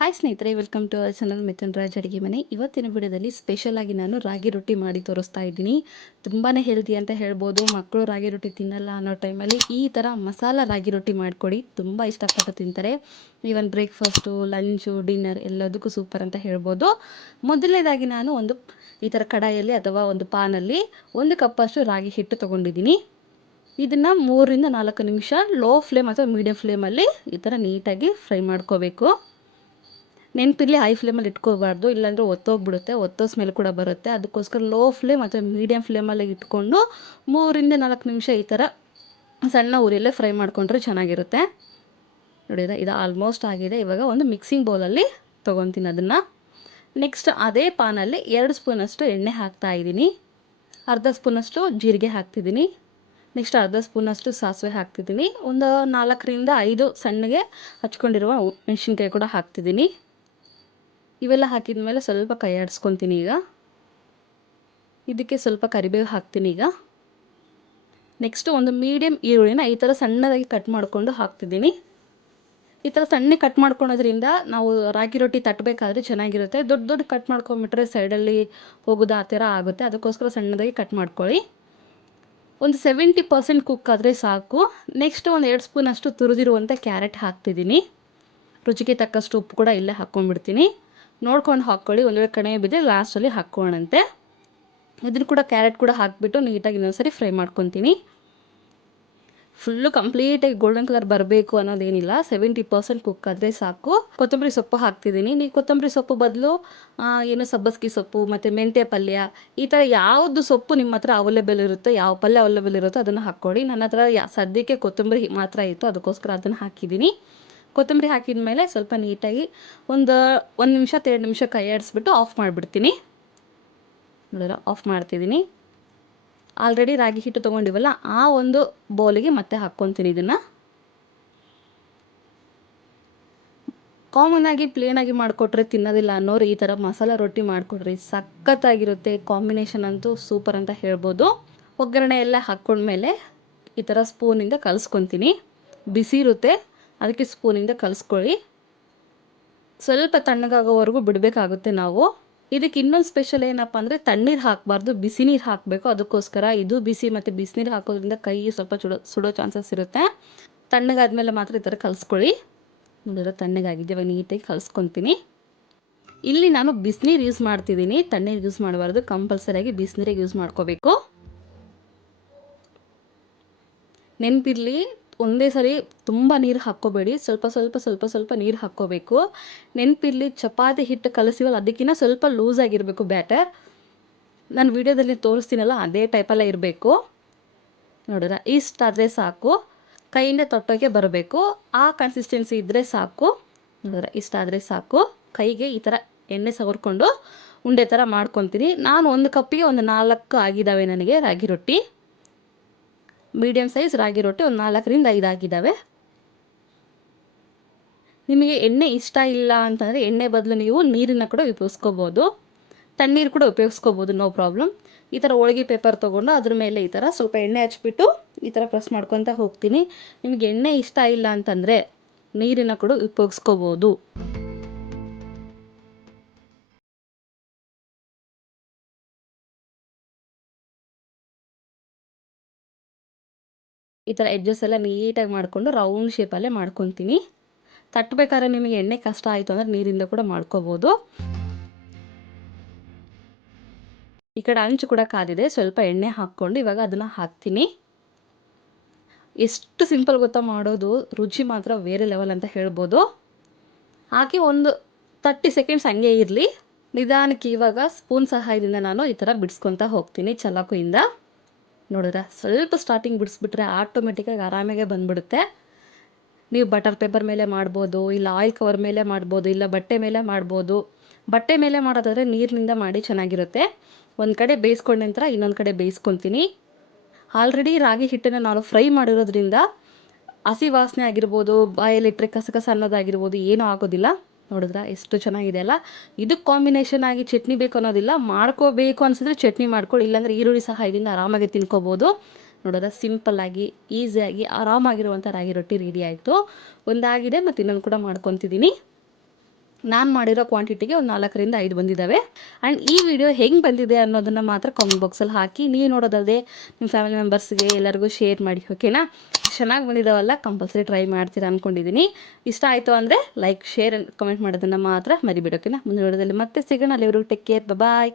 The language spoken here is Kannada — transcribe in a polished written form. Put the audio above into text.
ಹಾಯ್ ಸ್ನೇಹಿತರೆ, welcome to our channel Mithun Raj ಅಡುಗೆ ಮನೆ. ಇವತ್ತಿನ ವಿಡಿಯೋದಲ್ಲಿ ಸ್ಪೆಷಲಾಗಿ ನಾನು ರಾಗಿ ರೊಟ್ಟಿ ಮಾಡಿ ತೋರಿಸ್ತಾ ಇದ್ದೀನಿ. ತುಂಬಾ ಹೆಲ್ದಿ ಅಂತ ಹೇಳ್ಬೋದು. ಮಕ್ಕಳು ರಾಗಿ ರೊಟ್ಟಿ ತಿನ್ನಲ್ಲ ಅನ್ನೋ ಟೈಮಲ್ಲಿ ಈ ಥರ ಮಸಾಲ ರಾಗಿ ರೊಟ್ಟಿ ಮಾಡಿಕೊಡಿ, ತುಂಬ ಇಷ್ಟಪಟ್ಟು ತಿಂತಾರೆ. ಈವನ್ ಬ್ರೇಕ್ಫಾಸ್ಟು, ಲಂಚು, ಡಿನ್ನರ್ ಎಲ್ಲದಕ್ಕೂ ಸೂಪರ್ ಅಂತ ಹೇಳ್ಬೋದು. ಮೊದಲನೇದಾಗಿ ನಾನು ಈ ಥರ ಕಡಾಯಲ್ಲಿ ಅಥವಾ ಒಂದು ಪಾನಲ್ಲಿ 1 ಕಪ್ಪಷ್ಟು ರಾಗಿ ಹಿಟ್ಟು ತೊಗೊಂಡಿದ್ದೀನಿ. ಇದನ್ನು 3 ರಿಂದ 4 ನಿಮಿಷ ಲೋ ಫ್ಲೇಮ್ ಅಥವಾ ಮೀಡಿಯಂ ಫ್ಲೇಮಲ್ಲಿ ಈ ಥರ ನೀಟಾಗಿ ಫ್ರೈ ಮಾಡ್ಕೋಬೇಕು. ನೆನಪಿರಲಿ, ಹೈ ಫ್ಲೇಮಲ್ಲಿ ಇಟ್ಕೋಬಾರ್ದು, ಇಲ್ಲಾಂದರೆ ಒತ್ತೋಗ್ಬಿಡುತ್ತೆ, ಒತ್ತೋ ಸ್ಮೆಲ್ ಕೂಡ ಬರುತ್ತೆ. ಅದಕ್ಕೋಸ್ಕರ ಲೋ ಫ್ಲೇಮ್ ಅಥವಾ ಮೀಡಿಯಂ ಫ್ಲೇಮಲ್ಲಿ ಇಟ್ಕೊಂಡು 3 ರಿಂದ 4 ನಿಮಿಷ ಈ ಥರ ಸಣ್ಣ ಉರಿಯಲ್ಲೇ ಫ್ರೈ ಮಾಡಿಕೊಂಡ್ರೆ ಚೆನ್ನಾಗಿರುತ್ತೆ. ನೋಡಿದ್ರೆ ಇದು ಆಲ್ಮೋಸ್ಟ್ ಆಗಿದೆ. ಇವಾಗ ಒಂದು ಮಿಕ್ಸಿಂಗ್ ಬೌಲಲ್ಲಿ ತೊಗೊತೀನಿ ಅದನ್ನು. ನೆಕ್ಸ್ಟ್ ಅದೇ ಪಾನಲ್ಲಿ 2 ಸ್ಪೂನಷ್ಟು ಎಣ್ಣೆ ಹಾಕ್ತಾಯಿದ್ದೀನಿ. ಅರ್ಧ ಸ್ಪೂನಷ್ಟು ಜೀರಿಗೆ ಹಾಕ್ತಿದ್ದೀನಿ. ನೆಕ್ಸ್ಟ್ ಅರ್ಧ ಸ್ಪೂನಷ್ಟು ಸಾಸಿವೆ ಹಾಕ್ತಿದ್ದೀನಿ. ಒಂದು 4 ರಿಂದ 5 ಸಣ್ಣಗೆ ಹಚ್ಕೊಂಡಿರುವ ಮೆಣಸಿನ್ಕಾಯಿ ಕೂಡ ಹಾಕ್ತಿದ್ದೀನಿ. ಇವೆಲ್ಲ ಹಾಕಿದ ಮೇಲೆ ಸ್ವಲ್ಪ ಕೈ ಆಡಿಸ್ಕೊತೀನಿ. ಈಗ ಇದಕ್ಕೆ ಸ್ವಲ್ಪ ಕರಿಬೇವು ಹಾಕ್ತೀನಿ. ಈಗ ನೆಕ್ಸ್ಟ್ ಒಂದು ಮೀಡಿಯಮ್ ಈರುಳ್ಳಿನ ಈ ಥರ ಸಣ್ಣದಾಗಿ ಕಟ್ ಮಾಡಿಕೊಂಡು ಹಾಕ್ತಿದ್ದೀನಿ. ಈ ಥರ ಸಣ್ಣ ಕಟ್ ಮಾಡ್ಕೊಳೋದ್ರಿಂದ ನಾವು ರಾಗಿ ರೊಟ್ಟಿ ತಟ್ಟಬೇಕಾದ್ರೆ ಚೆನ್ನಾಗಿರುತ್ತೆ. ದೊಡ್ಡ ದೊಡ್ಡ ಕಟ್ ಮಾಡ್ಕೊಂಬಿಟ್ರೆ ಸೈಡಲ್ಲಿ ಹೋಗೋದು ಆ ಥರ ಆಗುತ್ತೆ. ಅದಕ್ಕೋಸ್ಕರ ಸಣ್ಣದಾಗಿ ಕಟ್ ಮಾಡ್ಕೊಳ್ಳಿ. ಒಂದು 70% ಕುಕ್ ಆದರೆ ಸಾಕು. ನೆಕ್ಸ್ಟ್ ಒಂದು 2 ಸ್ಪೂನಷ್ಟು ತುರಿದಿರುವಂಥ ಕ್ಯಾರೆಟ್ ಹಾಕ್ತಿದ್ದೀನಿ. ರುಚಿಗೆ ತಕ್ಕಷ್ಟು ಉಪ್ಪು ಕೂಡ ಇಲ್ಲೇ ಹಾಕ್ಕೊಂಡ್ಬಿಡ್ತೀನಿ. ನೋಡ್ಕೊಂಡು ಹಾಕ್ಕೊಳ್ಳಿ, ಒಂದು ವೇಳೆ ಕಡಿಮೆ ಬಿದ್ದರೆ ಲಾಸ್ಟಲ್ಲಿ ಹಾಕ್ಕೊಳ್ಳೋಣಂತೆ. ಇದನ್ನು ಕೂಡ ಕ್ಯಾರೆಟ್ ಕೂಡ ಹಾಕಿಬಿಟ್ಟು ನೀಟಾಗಿ ಇನ್ನೊಂದ್ಸರಿ ಫ್ರೈ ಮಾಡ್ಕೊತೀನಿ. ಫುಲ್ಲು ಕಂಪ್ಲೀಟಾಗಿ ಗೋಲ್ಡನ್ ಕಲರ್ ಬರಬೇಕು ಅನ್ನೋದೇನಿಲ್ಲ, 70% ಕುಕ್ ಆದರೆ ಸಾಕು. ಕೊತ್ತಂಬರಿ ಸೊಪ್ಪು ಹಾಕ್ತಿದ್ದೀನಿ. ನೀವು ಕೊತ್ತಂಬರಿ ಸೊಪ್ಪು ಬದಲು ಸಬ್ಬಸಿಗೆ ಸೊಪ್ಪು ಮತ್ತು ಮೆಂತ್ಯ ಪಲ್ಯ, ಈ ಥರ ಯಾವುದು ಸೊಪ್ಪು ನಿಮ್ಮ ಹತ್ರ ಅವೈಲೇಬಲ್ ಇರುತ್ತೋ, ಯಾವ ಪಲ್ಯ ಅವೈಲೇಬಲ್ ಇರುತ್ತೋ ಅದನ್ನು ಹಾಕ್ಕೊಳ್ಳಿ. ನನ್ನ ಹತ್ರ ಸದ್ಯಕ್ಕೆ ಕೊತ್ತಂಬರಿ ಮಾತ್ರ ಇತ್ತು, ಅದಕ್ಕೋಸ್ಕರ ಅದನ್ನು ಹಾಕಿದ್ದೀನಿ. ಕೊತ್ತಂಬರಿ ಹಾಕಿದ ಮೇಲೆ ಸ್ವಲ್ಪ ನೀಟಾಗಿ ಒಂದು 1 ನಿಮಿಷ 2 ನಿಮಿಷ ಕೈ ಆಡಿಸ್ಬಿಟ್ಟು ಆಫ್ ಮಾಡಿಬಿಡ್ತೀನಿ. ನೋಡಿದ್ರೆ ಆಫ್ ಮಾಡ್ತಿದ್ದೀನಿ. ಆಲ್ರೆಡಿ ರಾಗಿ ಹಿಟ್ಟು ತೊಗೊಂಡಿವಲ್ಲ, ಆ ಒಂದು ಬೌಲಿಗೆ ಮತ್ತೆ ಹಾಕ್ಕೊತೀನಿ. ಇದನ್ನು ಕಾಮನ್ನಾಗಿ ಪ್ಲೇನಾಗಿ ಮಾಡಿಕೊಟ್ರೆ ತಿನ್ನೋದಿಲ್ಲ ಅನ್ನೋರು ಈ ಥರ ಮಸಾಲ ರೊಟ್ಟಿ ಮಾಡಿಕೊಡ್ರಿ, ಸಖತ್ತಾಗಿರುತ್ತೆ. ಕಾಂಬಿನೇಷನ್ ಅಂತೂ ಸೂಪರ್ ಅಂತ ಹೇಳ್ಬೋದು. ಒಗ್ಗರಣೆ ಎಲ್ಲ ಹಾಕ್ಕೊಂಡ್ಮೇಲೆ ಈ ಥರ ಸ್ಪೂನಿಂದ ಕಲಿಸ್ಕೊತೀನಿ. ಬಿಸಿ ಇರುತ್ತೆ, ಅದಕ್ಕೆ ಸ್ಪೂನಿಂದ ಕಲಿಸ್ಕೊಳ್ಳಿ. ಸ್ವಲ್ಪ ತಣ್ಣಗಾಗೋವರೆಗೂ ಬಿಡಬೇಕಾಗುತ್ತೆ ನಾವು. ಇದಕ್ಕೆ ಇನ್ನೊಂದು ಸ್ಪೆಷಲ್ ಏನಪ್ಪ ಅಂದರೆ ತಣ್ಣೀರು ಹಾಕಬಾರ್ದು, ಬಿಸಿ ನೀರು ಹಾಕಬೇಕು. ಅದಕ್ಕೋಸ್ಕರ ಇದು ಬಿಸಿ ಮತ್ತು ಬಿಸಿನೀರು ಹಾಕೋದ್ರಿಂದ ಕೈ ಸ್ವಲ್ಪ ಸುಡೋ ಚಾನ್ಸಸ್ ಇರುತ್ತೆ. ತಣ್ಣಗಾದ್ಮೇಲೆ ಮಾತ್ರ ಈ ಥರ ಕಲಿಸ್ಕೊಳ್ಳಿ. ನೋಡಿದ್ರೆ ತಣ್ಣಗಾಗಿದೆ. ಇವಾಗ ನೀಟಾಗಿ ಕಲಿಸ್ಕೊತೀನಿ. ಇಲ್ಲಿ ನಾನು ಬಿಸಿನೀರು ಯೂಸ್ ಮಾಡ್ತಿದ್ದೀನಿ, ತಣ್ಣೀರು ಯೂಸ್ ಮಾಡಬಾರ್ದು. ಕಂಪಲ್ಸರಿಯಾಗಿ ಬಿಸಿನೀರಿಗೆ ಯೂಸ್ ಮಾಡ್ಕೋಬೇಕು. ನೆನಪಿರಲಿ, ಒಂದೇ ಸರಿ ತುಂಬ ನೀರು ಹಾಕ್ಕೋಬೇಡಿ, ಸ್ವಲ್ಪ ನೀರು ಹಾಕ್ಕೋಬೇಕು. ನೆನಪಿರಲಿ, ಚಪಾತಿ ಹಿಟ್ಟು ಕಲಿಸಿವಲ್ಲ ಅದಕ್ಕಿಂತ ಸ್ವಲ್ಪ ಲೂಸ್ ಆಗಿರಬೇಕು ಬ್ಯಾಟರ್. ನಾನು ವಿಡಿಯೋದಲ್ಲಿ ತೋರಿಸ್ತೀನಲ್ಲ ಅದೇ ಟೈಪಲ್ಲೇ ಇರಬೇಕು. ನೋಡಿದ್ರೆ ಇಷ್ಟಾದರೆ ಸಾಕು, ಕೈಯಿಂದ ತೊಟ್ಟೋಕೆ ಬರಬೇಕು. ಆ ಕನ್ಸಿಸ್ಟೆನ್ಸಿ ಇದ್ದರೆ ಸಾಕು. ನೋಡಿದ್ರೆ ಇಷ್ಟಾದರೆ ಸಾಕು. ಕೈಗೆ ಈ ಥರ ಎಣ್ಣೆ ಸವರ್ಕೊಂಡು ಉಂಡೆ ಥರ ಮಾಡ್ಕೊತೀನಿ. ನಾನು 1 ಕಪ್ಪಿಗೆ ಒಂದು 4 ಆಗಿದ್ದಾವೆ ನನಗೆ ರಾಗಿ ರೊಟ್ಟಿ. ಮೀಡಿಯಮ್ ಸೈಜ್ ರಾಗಿ ರೊಟ್ಟಿ ಒಂದು 4 ರಿಂದ 5 ಆಗಿದ್ದಾವೆ. ನಿಮಗೆ ಎಣ್ಣೆ ಇಷ್ಟ ಇಲ್ಲ ಅಂತಂದರೆ ಎಣ್ಣೆ ಬದಲು ನೀವು ನೀರನ್ನು ಕೂಡ ಉಪಯೋಗಿಸ್ಕೋಬೋದು, ತಣ್ಣೀರು ಕೂಡ ಉಪಯೋಗಿಸ್ಕೋಬೋದು, ನೋ ಪ್ರಾಬ್ಲಮ್. ಈ ಥರ ಹೋಳಿಗೆ ಪೇಪರ್ ತೊಗೊಂಡು ಅದ್ರ ಮೇಲೆ ಈ ಥರ ಸ್ವಲ್ಪ ಎಣ್ಣೆ ಹಚ್ಬಿಟ್ಟು ಈ ಥರ ಪ್ರೆಸ್ ಮಾಡ್ಕೊತ ಹೋಗ್ತೀನಿ. ನಿಮಗೆ ಎಣ್ಣೆ ಇಷ್ಟ ಇಲ್ಲ ಅಂತಂದರೆ ನೀರನ್ನು ಕೂಡ ಉಪಯೋಗಿಸ್ಕೋಬೋದು. ಈ ಥರ ಎಡ್ಜಸ್ ಎಲ್ಲ ನೀಟಾಗಿ ಮಾಡಿಕೊಂಡು ರೌಂಡ್ ಶೇಪಲ್ಲೇ ಮಾಡ್ಕೊತೀನಿ. ತಟ್ಟಬೇಕಾದ್ರೆ ನಿಮಗೆ ಎಣ್ಣೆ ಕಷ್ಟ ಆಯಿತು ಅಂದರೆ ನೀರಿಂದ ಕೂಡ ಮಾಡ್ಕೋಬೋದು. ಈ ಕಡೆ ಅಂಚು ಕೂಡ ಕಾದಿದೆ, ಸ್ವಲ್ಪ ಎಣ್ಣೆ ಹಾಕ್ಕೊಂಡು ಇವಾಗ ಅದನ್ನು ಹಾಕ್ತೀನಿ. ಎಷ್ಟು ಸಿಂಪಲ್ ಗೊತ್ತಾ ಮಾಡೋದು, ರುಚಿ ಮಾತ್ರ ಬೇರೆ ಲೆವೆಲ್ ಅಂತ ಹೇಳ್ಬೋದು. ಹಾಕಿ ಒಂದು 30 ಸೆಕೆಂಡ್ಸ್ ಹಂಗೆ ಇರಲಿ. ನಿಧಾನಕ್ಕೆ ಇವಾಗ ಸ್ಪೂನ್ ಸಹಾಯದಿಂದ ನಾನು ಈ ಥರ ಬಿಡಿಸ್ಕೊತಾ ಹೋಗ್ತೀನಿ ಚಾಲಾಕಿಯಿಂದ. ನೋಡಿದ್ರೆ ಸ್ವಲ್ಪ ಸ್ಟಾರ್ಟಿಂಗ್ ಬಿಡಿಸ್ಬಿಟ್ರೆ ಆಟೋಮೆಟಿಕ್ಕಾಗಿ ಆರಾಮಾಗೆ ಬಂದ್ಬಿಡುತ್ತೆ. ನೀವು ಬಟರ್ ಪೇಪರ್ ಮೇಲೆ ಮಾಡ್ಬೋದು, ಇಲ್ಲ ಆಯಿಲ್ ಕವರ್ ಮೇಲೆ ಮಾಡ್ಬೋದು, ಇಲ್ಲ ಬಟ್ಟೆ ಮೇಲೆ ಮಾಡ್ಬೋದು. ಬಟ್ಟೆ ಮೇಲೆ ಮಾಡೋದಾದರೆ ನೀರಿನಿಂದ ಮಾಡಿ ಚೆನ್ನಾಗಿರುತ್ತೆ. ಒಂದು ಕಡೆ ಬೇಯಿಸ್ಕೊಂಡ ನಂತರ ಇನ್ನೊಂದು ಕಡೆ ಬೇಯಿಸ್ಕೊತೀನಿ. ಆಲ್ರೆಡಿ ರಾಗಿ ಹಿಟ್ಟನ್ನು ನಾನು ಫ್ರೈ ಮಾಡಿರೋದ್ರಿಂದ ಹಸಿ ವಾಸನೆ ಆಗಿರ್ಬೋದು, ಬಾಯಲ್ಲಿಟ್ಟರೆ ಕಸಕಸ ಅನ್ನೋದಾಗಿರ್ಬೋದು ಏನೂ ಆಗೋದಿಲ್ಲ. ನೋಡಿದ್ರೆ ಎಷ್ಟು ಚೆನ್ನಾಗಿದೆ ಅಲ್ಲ. ಇದಕ್ಕೆ ಕಾಂಬಿನೇಷನ್ ಆಗಿ ಚಟ್ನಿ ಬೇಕು ಅನ್ನೋದಿಲ್ಲ, ಮಾಡ್ಕೋಬೇಕು ಅನಿಸಿದ್ರೆ ಚಟ್ನಿ ಮಾಡ್ಕೊಳ್ಳಿ, ಇಲ್ಲಾಂದರೆ ಈರುಳ್ಳಿ ಸಹಾಯದಿಂದ ಆರಾಮಾಗಿ ತಿನ್ಕೋಬೋದು. ನೋಡಿದ್ರೆ ಸಿಂಪಲ್ಲಾಗಿ ಈಸಿಯಾಗಿ ಆರಾಮಾಗಿರುವಂಥ ರಾಗಿ ರೊಟ್ಟಿ ರೆಡಿ ಆಯಿತು. ಒಂದಾಗಿದೆ ಮತ್ತು ಇನ್ನೊಂದು ಕೂಡ ಮಾಡ್ಕೊತಿದ್ದೀನಿ. ನಾನು ಮಾಡಿರೋ ಕ್ವಾಂಟಿಟಿಗೆ ಒಂದು 4ರಿಂದ 5 ಬಂದಿದ್ದಾವೆ. ಆ್ಯಂಡ್ ಈ ವಿಡಿಯೋ ಹೆಂಗೆ ಬಂದಿದೆ ಅನ್ನೋದನ್ನು ಮಾತ್ರ ಕಾಮೆಂಟ್ ಬಾಕ್ಸಲ್ಲಿ ಹಾಕಿ. ನೀವು ನೋಡೋದಲ್ಲದೆ ನಿಮ್ಮ ಫ್ಯಾಮಿಲಿ ಮೆಂಬರ್ಸ್ಗೆ ಎಲ್ಲರಿಗೂ ಶೇರ್ ಮಾಡಿ, ಓಕೆನಾ? ಚೆನ್ನಾಗಿ ಬಂದಿದ್ದಾವಲ್ಲ, ಕಂಪಲ್ಸರಿ ಟ್ರೈ ಮಾಡ್ತೀರಾ ಅಂದ್ಕೊಂಡಿದ್ದೀನಿ. ಇಷ್ಟ ಆಯಿತು ಅಂದರೆ ಲೈಕ್, ಶೇರ್ ಆ್ಯಂಡ್ ಕಮೆಂಟ್ ಮಾಡೋದನ್ನು ಮಾತ್ರ ಮರಿಬೇಡಿ, ಓಕೆನಾ? ಮುಂದಿನ ವಿಡಿಯೋದಲ್ಲಿ ಮತ್ತೆ ಸಿಗೋಣ. ಅಲ್ಲಿವರೆಗೂ ಟೇಕ್ ಕೇರ್, ಬಾಯ್.